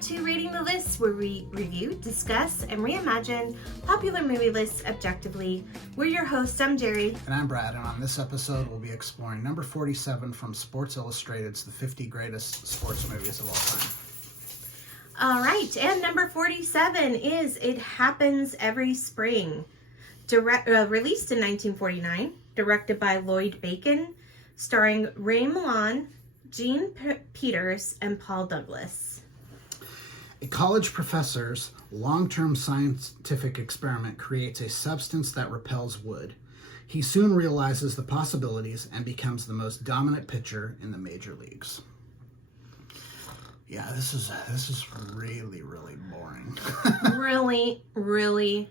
back to Rating the Lists, where we review, discuss, and reimagine popular movie lists objectively. We're your hosts. I'm Jerry. And I'm Brad, and on this episode, we'll be exploring number 47 from Sports Illustrated's The 50 Greatest Sports Movies of All Time. All right, and number 47 is It Happens Every Spring. Released in 1949, directed by Lloyd Bacon, starring Ray Milland, Jean Peters, and Paul Douglas. A college professor's long-term scientific experiment creates a substance that repels wood. He soon realizes the possibilities and becomes the most dominant pitcher in the major leagues. Yeah, this is really boring. really.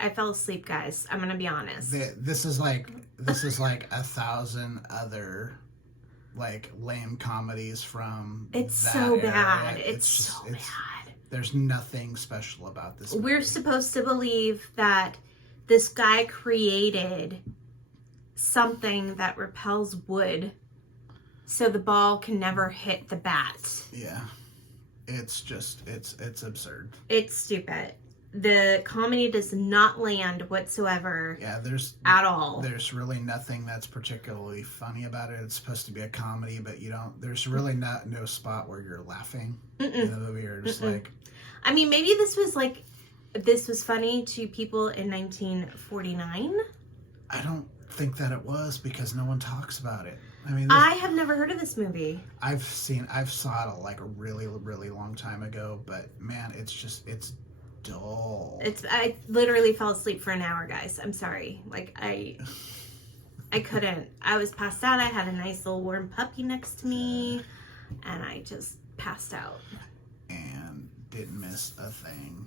I fell asleep, guys. I'm gonna be honest. This is like 1,000 other lame comedies from. It's that so era. bad. It's so bad. There's nothing special about this movie. We're supposed to believe that this guy created something that repels wood, so the ball can never hit the bat. Yeah. It's absurd. It's stupid. The comedy does not land whatsoever. Yeah, at all. There's really nothing that's particularly funny about it. It's supposed to be a comedy, but there's really no spot where you're laughing in the movie. You're just like, I mean, maybe this was funny to people in 1949. I don't think that it was, because no one talks about it. I mean, I have never heard of this movie. I saw it a really long time ago, but man, it's dull. I literally fell asleep for an hour, guys. I'm sorry. I couldn't. I was passed out. I had a nice little warm puppy next to me, and I just passed out. And didn't miss a thing.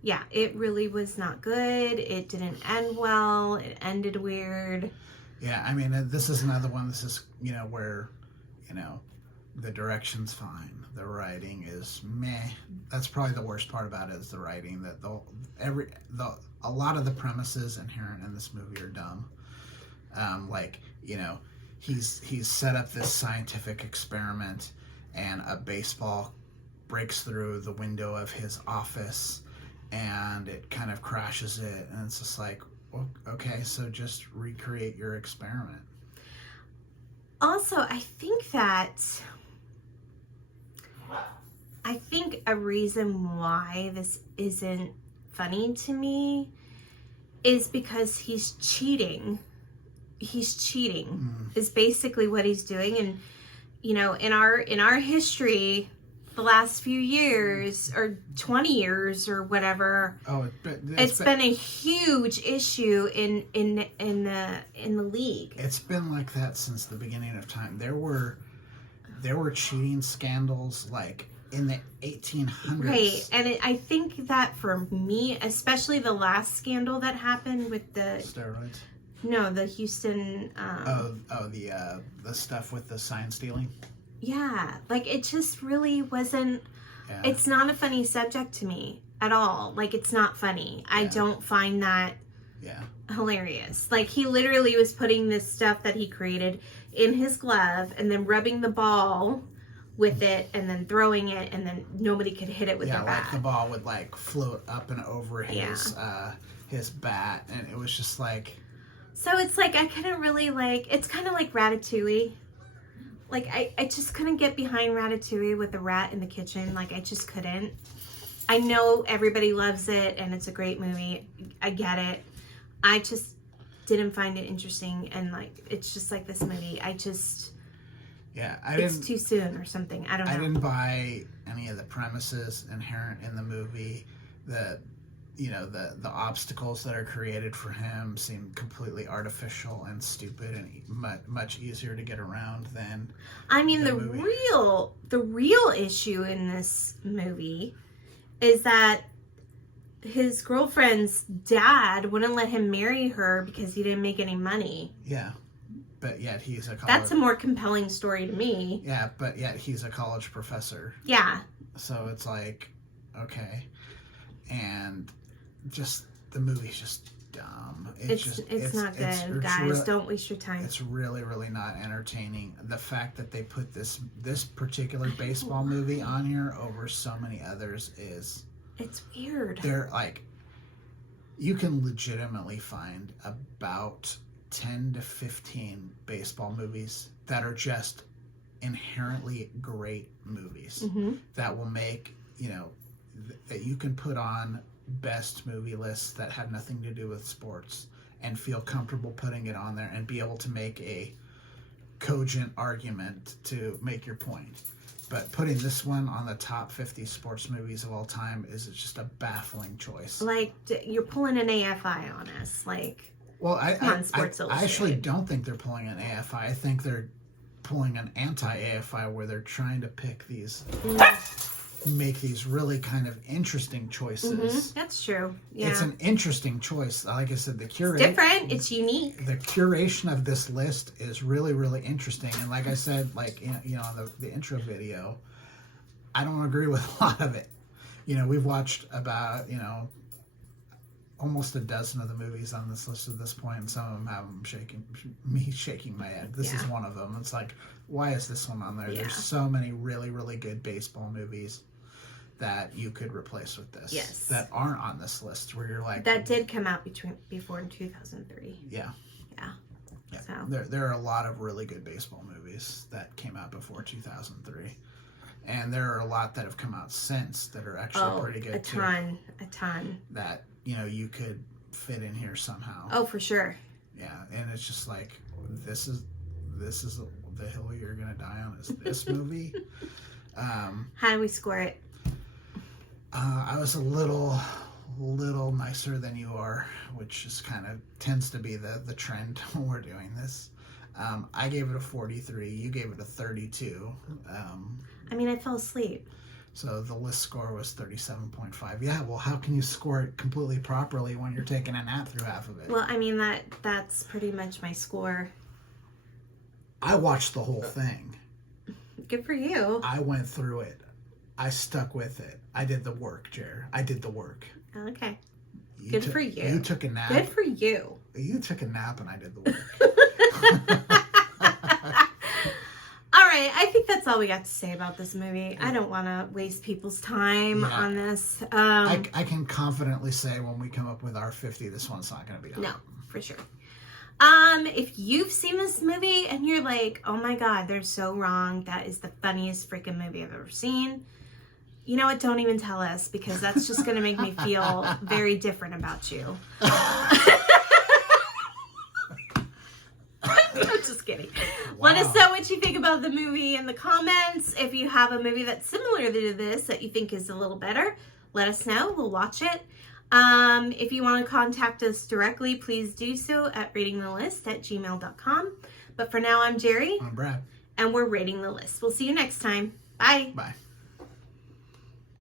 Yeah, it really was not good. It didn't end well. It ended weird. Yeah, I mean, this is another one. This is, where, the direction's fine. The writing is meh. That's probably the worst part about it, is the writing. That a lot of the premises inherent in this movie are dumb. He's set up this scientific experiment, and a baseball breaks through the window of his office, and it kind of crashes it, and it's just like, okay, so just recreate your experiment. Also, I think a reason why this isn't funny to me is because he's cheating. Is basically what he's doing. And in our history, the last few years or 20 years or whatever, it's been a huge issue in the league. It's been like that since the beginning of time. There were cheating scandals in the 1800s. Right, and I think that for me, especially the last scandal that happened with the steroids. No, the Houston. The stuff with the sign stealing. Yeah, it just really wasn't. Yeah. It's not a funny subject to me at all. It's not funny. Yeah. I don't find that hilarious. He literally was putting this stuff that he created in his glove and then rubbing the ball with it and then throwing it, and then nobody could hit it with their bat. The ball would float up and over his bat, and it was just So it's I couldn't really it's kind of like Ratatouille. I just couldn't get behind Ratatouille with the rat in the kitchen. I just couldn't. I know everybody loves it and it's a great movie. I get it. I just didn't find it interesting, and it's just this movie. It's too soon or something. I don't know. I didn't buy any of the premises inherent in the movie. The obstacles that are created for him seem completely artificial and stupid, and much easier to get around than. I mean, the real issue in this movie is that his girlfriend's dad wouldn't let him marry her because he didn't make any money. Yeah, but yet he's a college. That's a more compelling story to me. Yeah, but yet he's a college professor. Yeah. So it's okay. And just the movie's just dumb. It's not good, guys. Don't waste your time. It's really, really not entertaining. The fact that they put this particular baseball movie on here over so many others is... It's weird. They're like... You can legitimately find about 10 to 15 baseball movies that are just inherently great movies that will make, that you can put on best movie lists that have nothing to do with sports and feel comfortable putting it on there and be able to make a cogent argument to make your point. But putting this one on the top 50 sports movies of all time is just a baffling choice. Like, you're pulling an AFI on us. Like, well, I actually Illustrated. don't think they're pulling an AFI. I think they're pulling an anti-AFI where they're trying to pick these... make these really kind of interesting choices. That's true. Yeah. It's an interesting choice. Like I said, It's different. It's unique. The curation of this list is really, really interesting. And like I said, like, on the intro video, I don't agree with a lot of it. We've watched about, almost a dozen of the movies on this list at this point, and some of them have me shaking my head. This is one of them. It's like, why is this one on there? There's so many really, really good baseball movies that you could replace with this that aren't on this list, where you're like, that did come out before in 2003. Yeah. So There are a lot of really good baseball movies that came out before 2003, and there are a lot that have come out since that are actually pretty good a ton that you could fit in here somehow. Oh, for sure. Yeah, and it's just like, this is the hill you're gonna die on, is this movie. How do we score it? I was a little nicer than you are, which is kind of tends to be the trend when we're doing this. I gave it a 43. You gave it a 32. I fell asleep. So the list score was 37.5. Yeah, well, how can you score it completely properly when you're taking a nap through half of it? Well, that's pretty much my score. I watched the whole thing. Good for you. I went through it. I stuck with it. I did the work, Jer. I did the work. Okay. Good for you. You took a nap. Good for you. You took a nap and I did the work. All right. I think that's all we got to say about this movie. I don't want to waste people's time on this. I can confidently say when we come up with our 50, this one's not going to be on. No, for sure. If you've seen this movie and you're like, oh my God, they're so wrong. That is the funniest freaking movie I've ever seen. You know what? Don't even tell us, because that's just going to make me feel very different about you. I'm just kidding. Wow. Let us know what you think about the movie in the comments. If you have a movie that's similar to this that you think is a little better, let us know. We'll watch it. If you want to contact us directly, please do so at ratingthelist@gmail.com. But for now, I'm Jerry. I'm Brad. And we're rating the list. We'll see you next time. Bye. Bye.